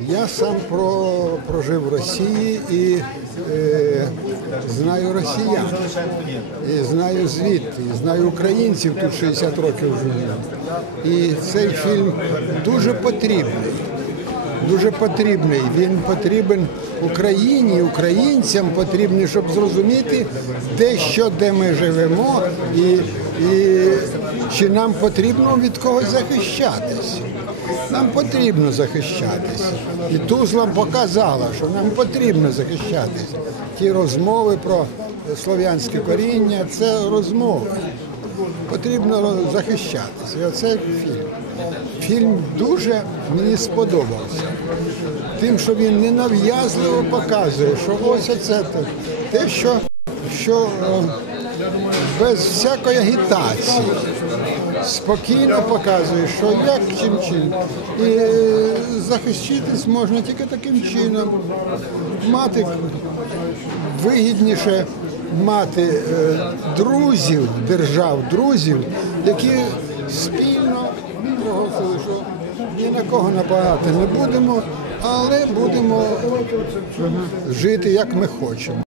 Я сам про, прожив в Росії і е, знаю росіян, і знаю звідти, і знаю українців тут 60 років живу. І цей фільм дуже потрібний. Дуже потрібний. Він потрібен Україні, українцям потрібний, щоб зрозуміти, де що, де ми живемо, і, і чи нам потрібно від когось захищатись. Нам потрібно захищатись. І Тузла показала, що нам потрібно захищатись. Ті розмови про слов'янське коріння це розмови. Потрібно захищатися. І оце фільм. Фільм дуже мені сподобався. Тим, що він ненав'язливо показує, що ось це те, що, що е, без всякої агітації спокійно показує, що як чим чим. І е, захиститись можна тільки таким чином. Мати вигідніше мати е, друзів, держав, друзів, які спільно проголосили, що ні на кого набагато не будемо, але будемо жити як ми хочемо.